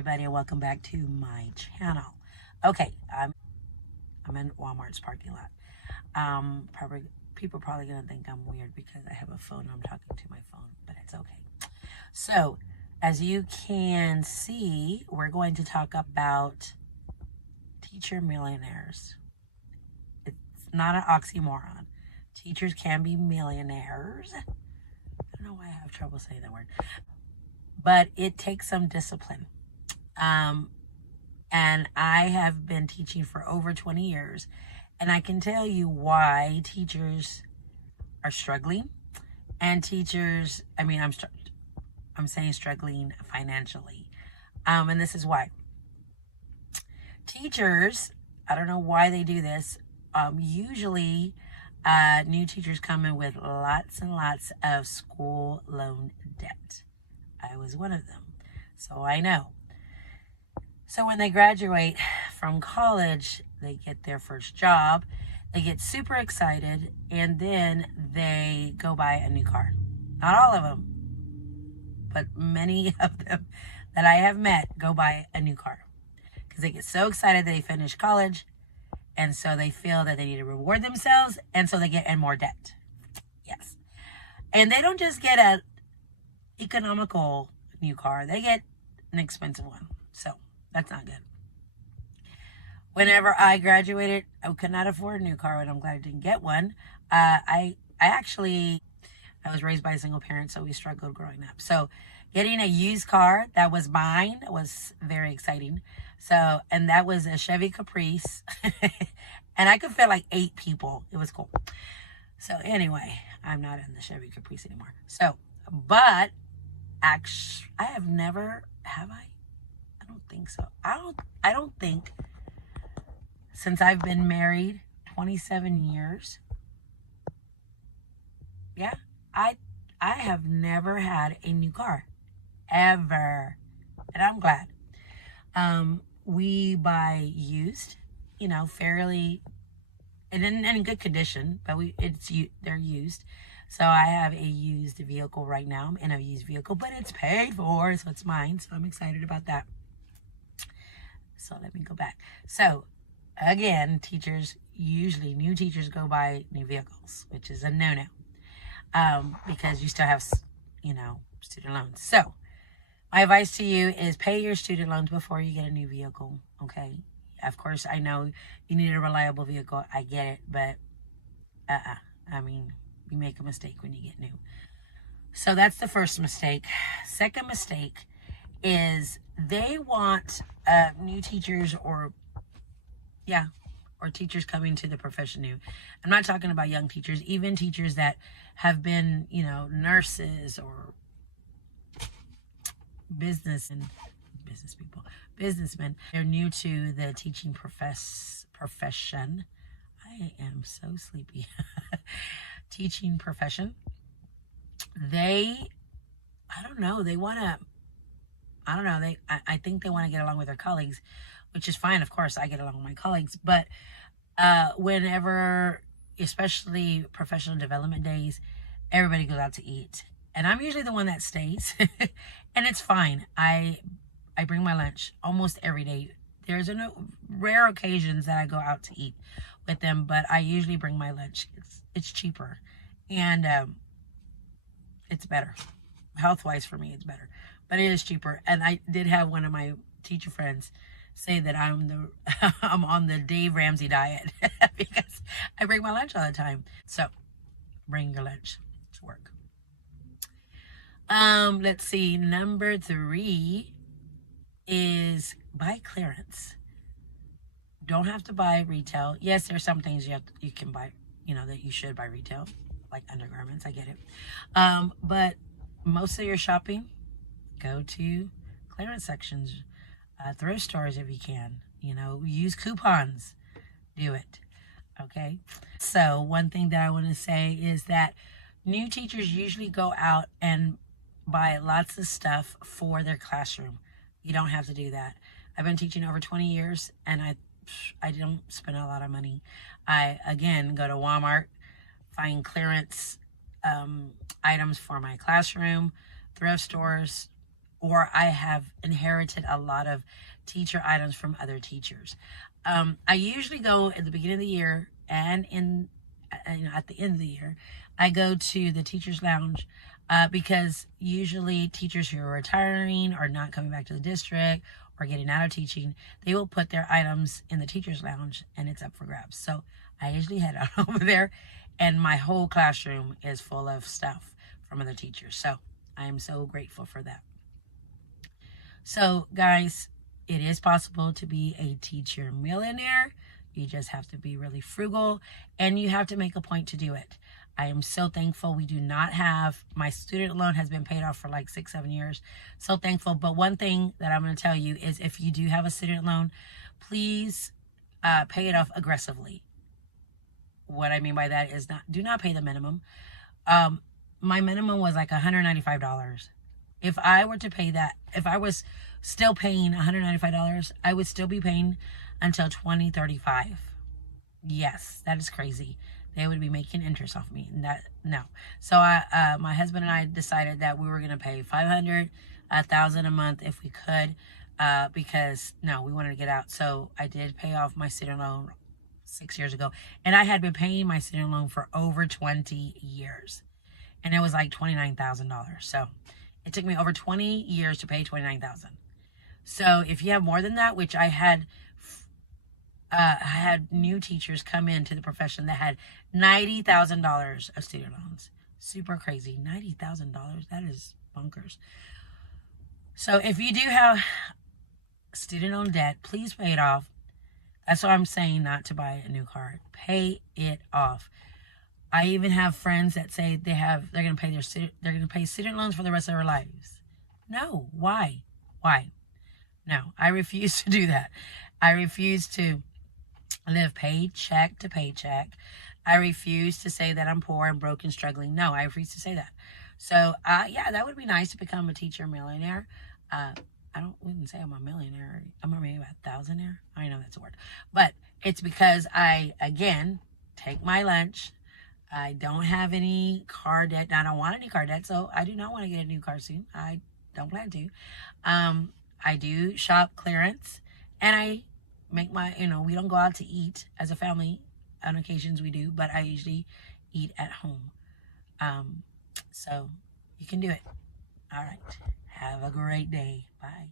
everybody, and welcome back to my channel. Okay, I'm in Walmart's parking lot. People are probably gonna think I'm weird because I have a phone and I'm talking to my phone, but it's okay. So, as you can see, we're going to talk about teacher millionaires. It's not an oxymoron. Teachers can be millionaires. I don't know why I have trouble saying that word, but it takes some discipline. And I have been teaching for over 20 years, and I can tell you why teachers are struggling. And teachers, I'm saying struggling financially. And this is why. Teachers, I don't know why they do this. Usually, new teachers come in with lots and lots of school loan debt. I was one of them, so I know. So when they graduate from college, they get their first job, they get super excited, and then they go buy a new car. Not all of them, but many of them that I have met go buy a new car because they get so excited that they finish college, and so they feel that they need to reward themselves, and so they get in more debt. Yes. And they don't just get a economical new car, they get an expensive one. So that's not good. Whenever I graduated, I could not afford a new car, and I'm glad I didn't get one. I was raised by a single parent, so we struggled growing up. So getting a used car that was mine was very exciting. So, and that was a Chevy Caprice, and I could fit like 8 people. It was cool. So anyway, I'm not in the Chevy Caprice anymore. So, but actually, I don't think so. I don't think since I've been married 27 years. Yeah, I have never had a new car ever. And I'm glad. We buy used, fairly and in good condition, but they're used. So I have a used vehicle right now. I'm in a used vehicle, but it's paid for, so it's mine. So I'm excited about that. So let me go back. So again, new teachers go buy new vehicles, which is a no-no. Because you still have, student loans. So my advice to you is pay your student loans before you get a new vehicle. Okay. Of course, I know you need a reliable vehicle. I get it, but, you make a mistake when you get new. So that's the first mistake. Second mistake is they want new teachers or teachers coming to the profession new. I'm not talking about young teachers, even teachers that have been, nurses or businessmen. They're new to the teaching profession. I am so sleepy. Teaching profession. I think they want to get along with their colleagues, which is fine. Of course, I get along with my colleagues, but whenever, especially professional development days, everybody goes out to eat. And I'm usually the one that stays. And it's fine. I bring my lunch almost every day. There's rare occasions that I go out to eat with them, but I usually bring my lunch. It's cheaper. And it's better. Health-wise for me, it's better. But it is cheaper. And I did have one of my teacher friends say that I'm on the Dave Ramsey diet because I bring my lunch all the time. So bring your lunch to work. Let's see. Number 3 is buy clearance. Don't have to buy retail. Yes, there's some things you can buy, that you should buy retail, like undergarments. I get it. But most of your shopping, go to clearance sections, thrift stores if you can. Use coupons. Do it. Okay. So one thing that I want to say is that new teachers usually go out and buy lots of stuff for their classroom. You don't have to do that. I've been teaching over 20 years, and I don't spend a lot of money. I, again, go to Walmart, find clearance items for my classroom, thrift stores, or I have inherited a lot of teacher items from other teachers. I usually go at the beginning of the year and at the end of the year. I go to the teachers lounge because usually teachers who are retiring or not coming back to the district or getting out of teaching, they will put their items in the teachers lounge and it's up for grabs. So I usually head out over there, and my whole classroom is full of stuff from other teachers. So I am so grateful for that. So guys, it is possible to be a teacher millionaire. You just have to be really frugal, and you have to make a point to do it. I am so thankful we do not have, my student loan has been paid off for like 6-7 years. So thankful. But one thing that I'm going to tell you is, if you do have a student loan, please pay it off aggressively. What I mean by that is, do not pay the minimum. My minimum was like $195. If I were to pay that, if I was still paying $195, I would still be paying until 2035. Yes, that is crazy. They would be making interest off me. No. So my husband and I decided that we were going to pay $500, $1,000 a month if we could, because no, we wanted to get out. So I did pay off my student loan 6 years ago, and I had been paying my student loan for over 20 years, and it was like $29,000. So it took me over 20 years to pay $29,000. So if you have more than that, which I had new teachers come into the profession that had $90,000 of student loans. Super crazy. $90,000. That is bonkers. So if you do have student loan debt, please pay it off. That's why I'm saying not to buy a new car. Pay it off. I even have friends that say they're going to pay student loans for the rest of their lives. No. Why? No, I refuse to do that. I refuse to live paycheck to paycheck. I refuse to say that I'm poor and broke and struggling. No, I refuse to say that. So, yeah, that would be nice to become a teacher millionaire. I wouldn't say I'm a millionaire. I'm maybe a thousandaire. I know that's a word. But it's because I, again, take my lunch. I don't have any car debt. I don't want any car debt, so I do not want to get a new car soon. I don't plan to. I do shop clearance, and I make my, we don't go out to eat as a family. On occasions we do, but I usually eat at home. So you can do it. All right. Have a great day. Bye.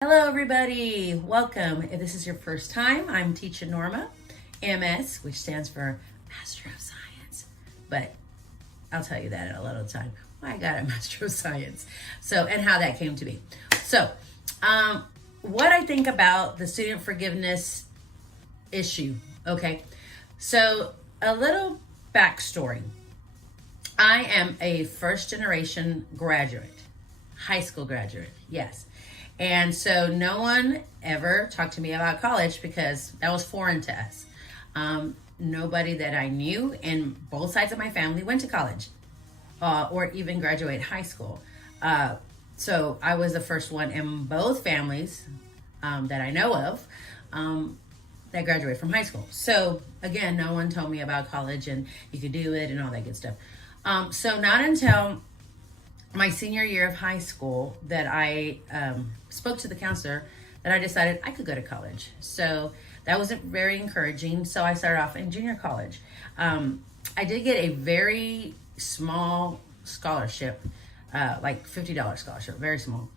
Hello, everybody. Welcome. If this is your first time, I'm Teacher Norma, MS, which stands for Master of Science. But I'll tell you that at a little time. Why I got a Master of Science. So, and how that came to be. So, what I think about the student forgiveness issue. Okay. So, a little backstory. I am a first generation graduate, high school graduate. Yes. And so no one ever talked to me about college because that was foreign to us. Nobody that I knew in both sides of my family went to college or even graduate high school. So I was the first one in both families that I know of that graduated from high school. So again, no one told me about college and you could do it and all that good stuff. So not until my senior year of high school that I spoke to the counselor that I decided I could go to college. So that wasn't very encouraging. So I started off in junior college. I did get a very small scholarship, like $50 scholarship, very small.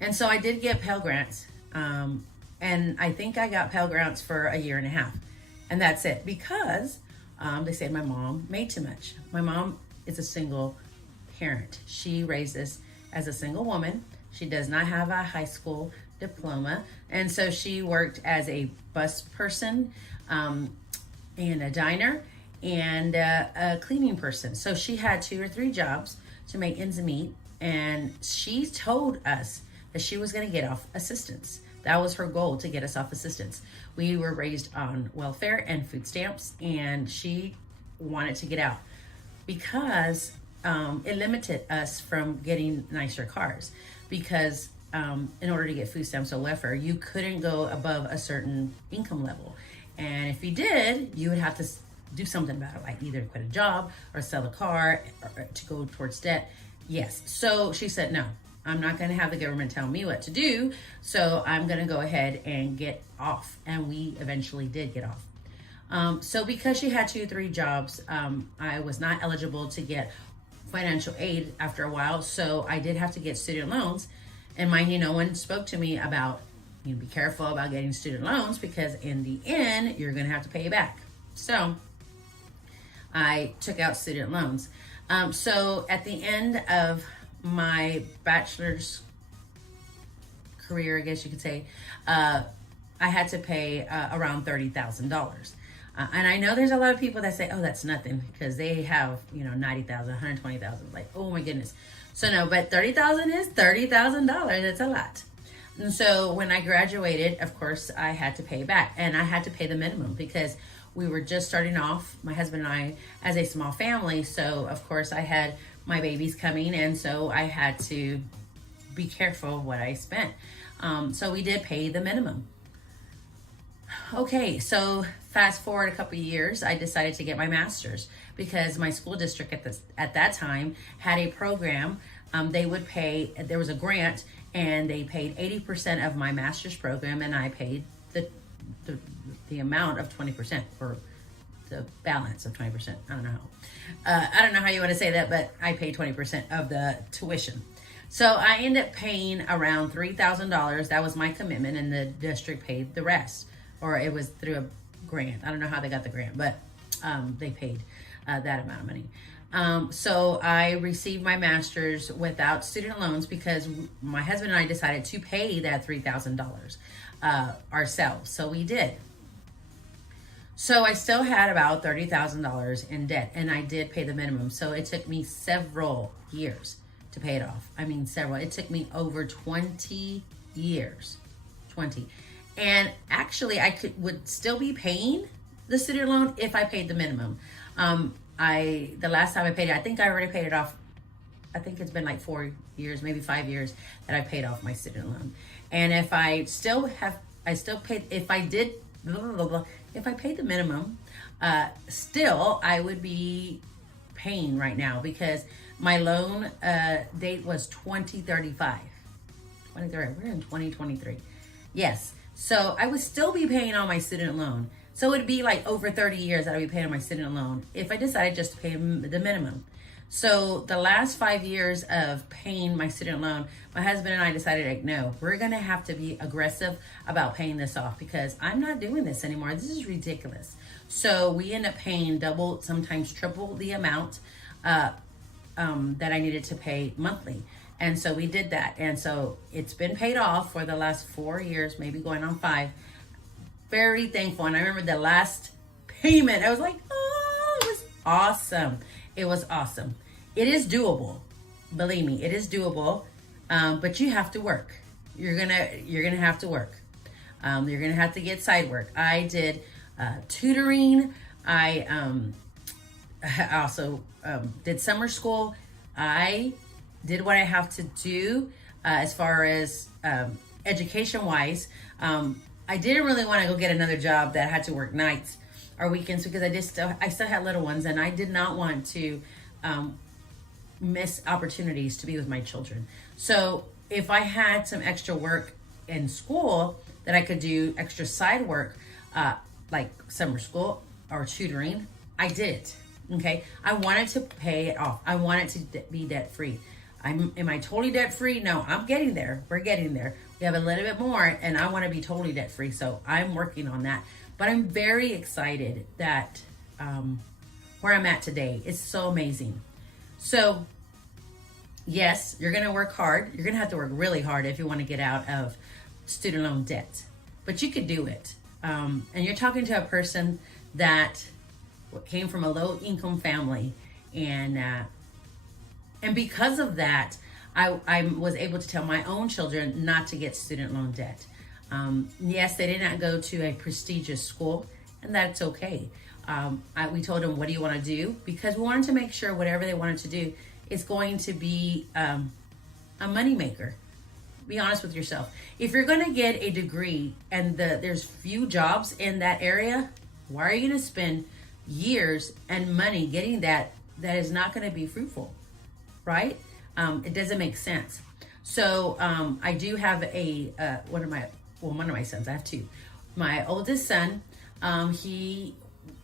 And so I did get Pell Grants. And I think I got Pell Grants for a year and a half. And that's it, because they said my mom made too much. My mom is a single parent. She raised us as a single woman. She does not have a high school diploma. And so she worked as a bus person in a diner and a cleaning person. So she had 2 or 3 jobs to make ends meet. And she told us that she was going to get off assistance. That was her goal, to get us off assistance. We were raised on welfare and food stamps, and she wanted to get out because it limited us from getting nicer cars. Because in order to get food stamps or welfare, you couldn't go above a certain income level. And if you did, you would have to do something about it, like either quit a job or sell a car or to go towards debt. Yes. So she said, no, I'm not going to have the government tell me what to do. So I'm going to go ahead and get off. And we eventually did get off. So because she had 2-3 jobs, I was not eligible to get financial aid after a while. So I did have to get student loans. And mind you, no one spoke to me about, be careful about getting student loans, because in the end, you're going to have to pay it back. So I took out student loans. So at the end of my bachelor's career, I guess you could say, I had to pay around $30,000. And I know there's a lot of people that say, oh, that's nothing, because they have, $90,000, $120,000. Like, oh my goodness. So no, but $30,000 is $30,000. It's a lot. And so when I graduated, of course, I had to pay back, and I had to pay the minimum because we were just starting off, my husband and I, as a small family. So of course I had my babies coming, and so I had to be careful of what I spent. So we did pay the minimum. Okay, so fast forward a couple of years, I decided to get my master's because my school district at that time had a program. They would pay, there was a grant, and they paid 80% of my master's program, and I paid the amount of 20%, or the balance of 20%. I don't know how you want to say that, but I paid 20% of the tuition. So I ended up paying around $3,000. That was my commitment, and the district paid the rest, or it was through a grant. I don't know how they got the grant, but they paid that amount of money. So I received my master's without student loans because my husband and I decided to pay that $3,000 ourselves. So we did. So I still had about $30,000 in debt, and I did pay the minimum. So it took me several years to pay it off. I mean, several. It took me over 20 years. 20. And actually, would still be paying the student loan if I paid the minimum. The last time I paid it, I think I already paid it off. I think it's been like 4 years, maybe 5 years that I paid off my student loan. And if I paid, if I did, if I paid the minimum, still I would be paying right now because my loan date was 2035. 2030, we're in 2023. Yes. So I would still be paying on my student loan. So it'd be like over 30 years that I'd be paying on my student loan if I decided just to pay the minimum. So the last 5 years of paying my student loan, my husband and I decided, like, no, we're going to have to be aggressive about paying this off because I'm not doing this anymore. This is ridiculous. So we end up paying double, sometimes triple the amount that I needed to pay monthly. And so we did that. And so it's been paid off for the last 4 years, maybe going on 5. Very thankful. And I remember the last payment, I was like, oh, it was awesome. It was awesome. It is doable. Believe me, it is doable. But you have to work. You're gonna have to work. You're gonna have to get side work. I did tutoring. I also did summer school. I did what I have to do as far as education wise. I didn't really want to go get another job that had to work nights or weekends because I still had little ones, and I did not want to miss opportunities to be with my children. So if I had some extra work in school that I could do extra side work, like summer school or tutoring, I did it. Okay, I wanted to pay it off. I wanted to be debt free. Am I totally debt free? No, I'm getting there. We're getting there. We have a little bit more, and I want to be totally debt free. So I'm working on that. But I'm very excited that where I'm at today is so amazing. So yes, you're going to work hard. You're going to have to work really hard if you want to get out of student loan debt. But you could do it. And you're talking to a person that came from a low income family, and because of that, I was able to tell my own children not to get student loan debt. Yes, they did not go to a prestigious school, and that's okay. We told them, what do you want to do? Because we wanted to make sure whatever they wanted to do is going to be a moneymaker. be honest with yourself. If you're going to get a degree and there's few jobs in that area, why are you going to spend years and money getting that is not going to be fruitful, right? It doesn't make sense. So I do have one of my sons. I have two. My oldest son, he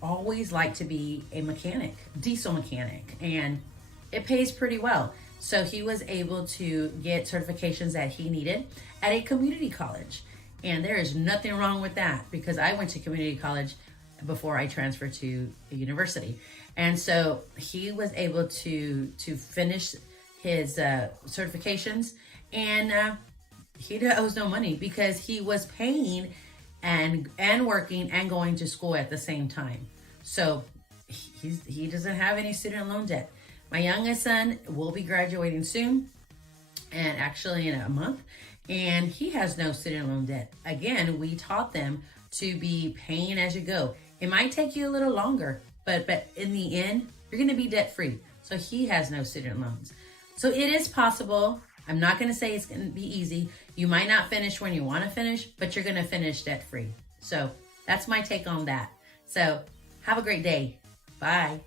always liked to be a mechanic, diesel mechanic, and it pays pretty well. So he was able to get certifications that he needed at a community college. And there is nothing wrong with that, because I went to community college before I transferred to a university. And so he was able to finish his certifications, and he owes no money because he was paying and working and going to school at the same time. So he doesn't have any student loan debt. My youngest son will be graduating soon, and actually in a month, and he has no student loan debt. Again, we taught them to be paying as you go. It might take you a little longer, but in the end, you're going to be debt free. So he has no student loans. So it is possible. I'm not going to say it's going to be easy. You might not finish when you want to finish, but you're going to finish debt free. So that's my take on that. So have a great day. Bye.